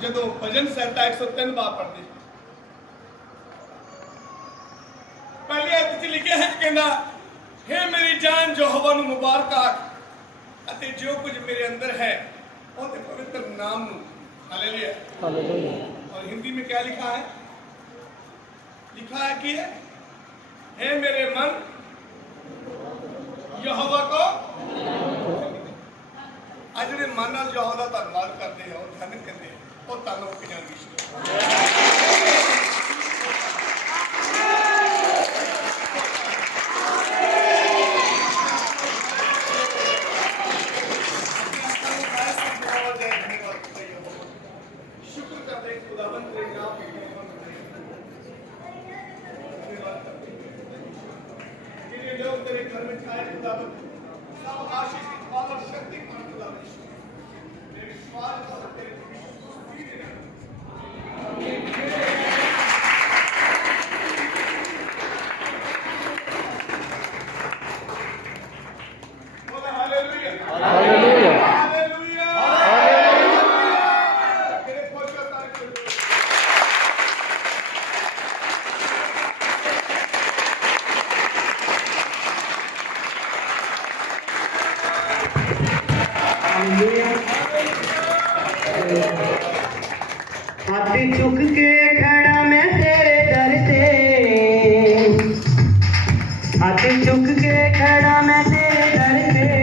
ਜਦੋਂ ਭਜਨ ਸਹਿਤਾ 103 ਬਾਰ ਪੜ੍ਹਦੇ ਪਹਿਲੇ ਅਧ ਚ ਲਿਖਿਆ ਹੈ ਕਹਿੰਦਾ ਹੈ ਮੇਰੀ ਜਾਨ ਜੋ ਹਵਾ ਨੂੰ ਮੁਬਾਰਕ ਆਖ ਅਤੇ ਜੋ ਕੁਝ ਮੇਰੇ ਅੰਦਰ ਹੈ ਉਹਦੇ ਪਵਿੱਤਰ ਨਾਮ ਨੂੰ ਹਾਲੇਲੂਇਆ ਹਾਲੇਲੂਇਆ और हिंदी में क्या लिखा है लिखा है कि हे मेरे मन यहोवा को ਅੱਜ ਜਿਹੜੇ ਮਨ ਨਾਲ ਯਹੋਵਾ ਦਾ ਧੰਨਵਾਦ ਕਰਦੇ ਆ ਉਹ ਧੰਨ ਕਹਿੰਦੇ ਆ botar está na opinião? ہاتھ چک کے کھڑا میں تیرے در سے ہاتھ چک کے کھڑا میں تیرے در سے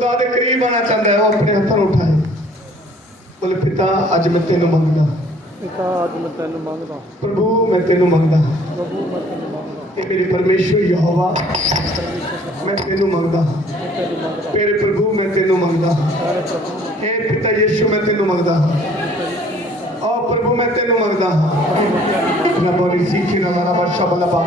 ਖੁਦਾ ਦੇ ਕਰੀਬ ਆਣਾ ਚਾਹੁੰਦਾ ਹੈ ਉਹ ਆਪਣੇ ਹੱਥਾਂ ਨੂੰ ਉਠਾਏ ਬੋਲੇ ਪਿਤਾ ਅੱਜ ਮੈਂ ਤੈਨੂੰ ਮੰਗਦਾ ਪਿਤਾ ਅੱਜ ਮੈਂ ਤੈਨੂੰ ਮੰਗਦਾ ਪ੍ਰਭੂ ਮੈਂ ਤੈਨੂੰ ਮੰਗਦਾ ਪ੍ਰਭੂ ਮੈਂ ਤੈਨੂੰ ਮੰਗਦਾ ਇਹ ਮੇਰੇ ਪਰਮੇਸ਼ਵਰ ਯਹੋਵਾ ਮੈਂ ਤੈਨੂੰ ਮੰਗਦਾ ਮੇਰੇ ਪ੍ਰਭੂ ਮੈਂ ਤੈਨੂੰ ਮੰਗਦਾ ਇਹ ਪਿਤਾ ਯਿਸੂ ਮੈਂ ਤੈਨੂੰ ਮੰਗਦਾ ਆ ਪ੍ਰਭੂ ਮੈਂ ਤੈਨੂੰ ਮੰਗਦਾ ਰੱਬਾ ਦੀ ਸਿੱਖੀ ਨਾ ਮਾਰਾ ਬਰਸ਼ਾ ਬਲਬਾ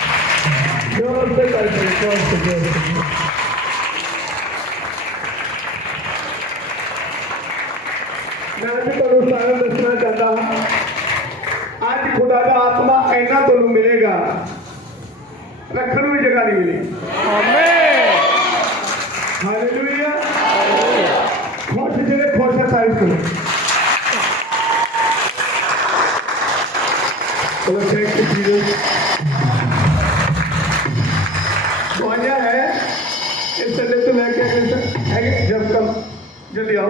sorry for the George, George. ਮੈਂ ਅੱਜ ਤੁਹਾਨੂੰ ਸਾਰਿਆਂ ਨੂੰ ਦੱਸਣਾ ਚਾਹੁੰਦਾ ਹਾਂ ਅੱਜ ਖੁਦਾ ਦਾ ਆਤਮਾ ਇੰਨਾ ਤੁਹਾਨੂੰ ਮਿਲੇਗਾ ਰੱਖਣ ਨੂੰ ਵੀ ਜਗ੍ਹਾ ਨਹੀਂ ਮਿਲੀ ਆਮੇਨ ਹਾਲੇਲੂਇਆ ਖੁਸ਼ ਜਿਹੜੇ ਖੁਸ਼ ਹੈ ਤਾਰੀਫ ਕਰੋ ਚਲੋ ਥੈਂਕ ਯੂ ਜੀਸਸ ہے؟ اس سے لے کے جب تک جب